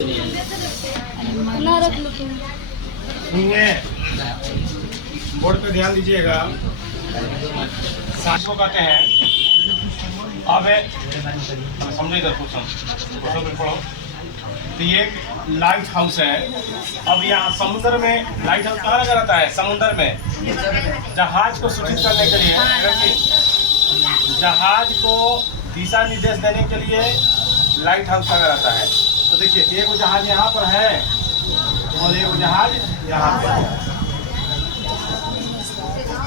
सुनिए, बोर्ड पे ध्यान दीजिएगा। 7 को कहते हैं। अब समझो इधर क्वेश्चन पढ़ो। तो ये एक लाइट हाउस है। अब यहाँ समुद्र में लाइट हाउस कहाँ लगा रहता है? समुद्र में जहाज को सूचित करने के लिए, जहाज को दिशा निर्देश देने के लिए लाइट हाउस लगा रहता है। तो देखिए, एक जहाज यहाँ पर है और एक जहाज यहाँ पर है।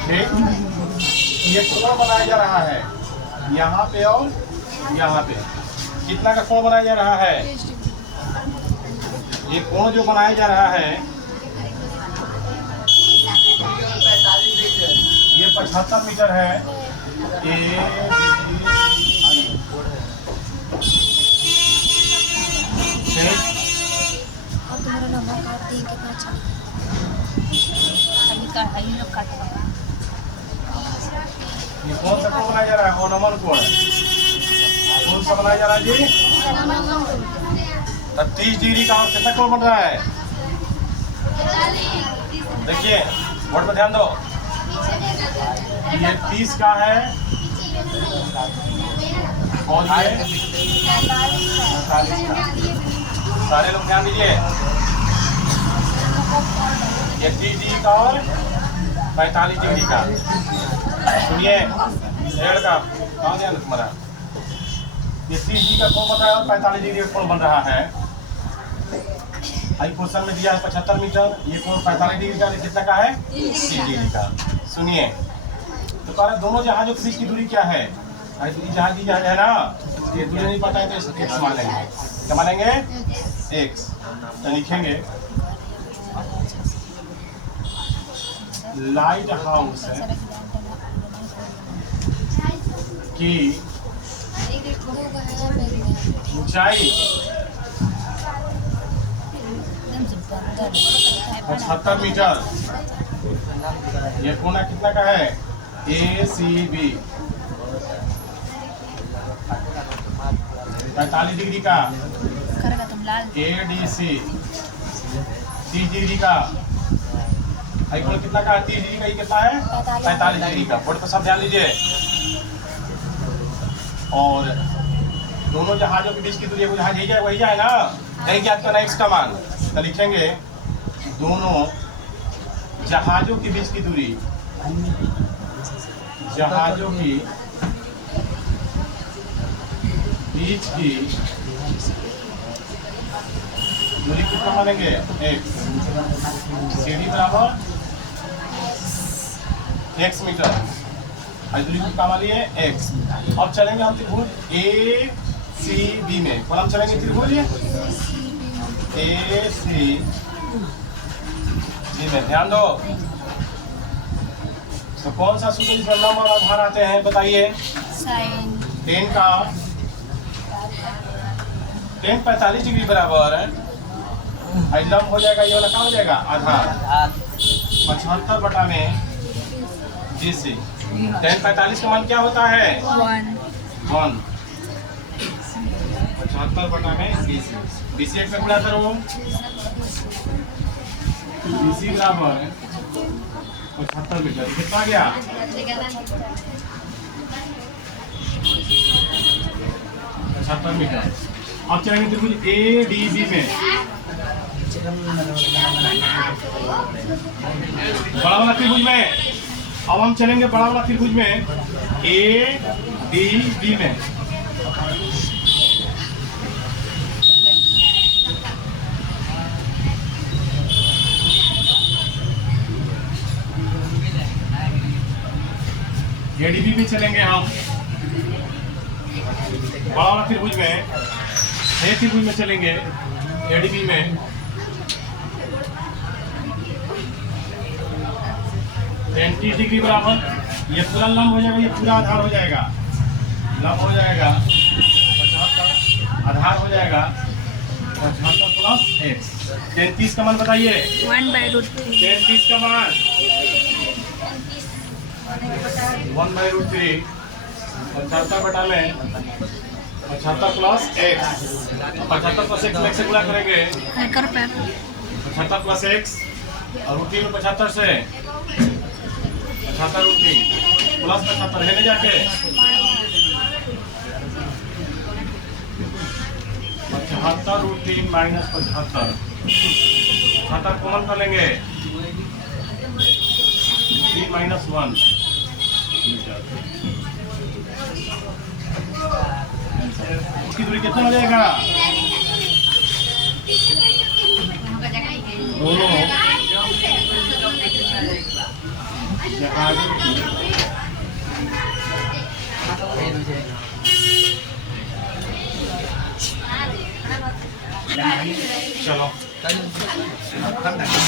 ठीक, ये कोण बनाया जा रहा है यहाँ पे और यहाँ पे। कितना का कोण बनाया जा रहा है? ये कोण जो बनाया जा रहा है ये 75 मीटर है। ये कौन सा कोण बनाया जा रहा है? ओनमन कोण। कौन सा बनाया जा रहा है जी? तब 30 डिग्री का कितना कोण बन रहा है? देखिए, बोर्ड पर ध्यान दो। ये 30 का है और ये 40 का। सारे लोग ध्यान दीजिए। ये 30 डिग्री का और 45 डिग्री का। सुनिए, का कहाँ ध्यान तुम्हारा? ये 30 डिग्री का कोण बन रहा है और 45 डिग्री का कोण बन रहा है। क्वेश्चन में दिया है 75 मीटर। ये कोण 45 डिग्री का, कितना का है? 30 डिग्री का। सुनिए, तो कह रहे दोनों जहाजों के बीच की दूरी क्या है? जहाज की जहाज है ना, ये दूरी नहीं पता है तो x मान लेंगे। क्या मानेंगे? x। तो लिखेंगे लाइट हाउस की ऊंचाई 75 मीटर। ये कोना कितना का है? ACB 45 डिग्री का। ADC 30 डिग्री का। कोण कितना का है? 30 डिग्री का। ये कितना है? 45 डिग्री का। बोर्ड पर सब ध्यान लीजिए। और दोनों जहाजों के बीच की दूरी, जहाज यही है वही है ना, यही ज्ञात करना x का मान। तो लिखेंगे दोनों जहाजों के बीच की दूरी, जहाजों की बीच की दूरी कितना मानेंगे? x। CD बराबर x मीटर। दूरी को कमा लिए x। अब चलेंगे हम त्रिभुज ACB में। कौन हम चलेंगे? त्रिभुज ACB में। ध्यान दो। तो कौन सा सूत्र जिसमें लंब और आधार आते हैं बताइए? tan का 45 डिग्री बराबर है। लंब हो जाएगा, ये वाला क्या हो जाएगा? आधार। 75 बटा में BC। tan 45 का मान क्या होता है? 1। 75 बटा में BC। BC एक में गुणा करो। BC बराबर 75 मीटर। कितना गया? 75 मीटर। अब चलेंगे त्रिभुज ADB में। बड़ा वाला त्रिभुज में। अब हम चलेंगे बड़ा वाला त्रिभुज में ADB में। ADB में चलेंगे हम बड़ा वाला त्रिभुज में। एक त्रिभुज में चलेंगे ADB में। tan 30 डिग्री बराबर, ये पूरा लंब हो जाएगा, ये पूरा आधार हो जाएगा। लंब हो जाएगा 75, आधार हो जाएगा 75 प्लस x। tan 30 का मान बताइए? 1/√3। tan 30 का मान 1/√3। 75 बटा में 75 प्लस x, 75 प्लस x में x से गुणा करेंगे 75 प्लस x और रूट 3 में 75 से 75 रूट 3 प्लस 75 है ना जाके 75 रूट 3 माइनस 75 कॉमन कर लेंगे 3 माइनस 1 उसकी दूरी कितना हो जाएगा दोनों चलो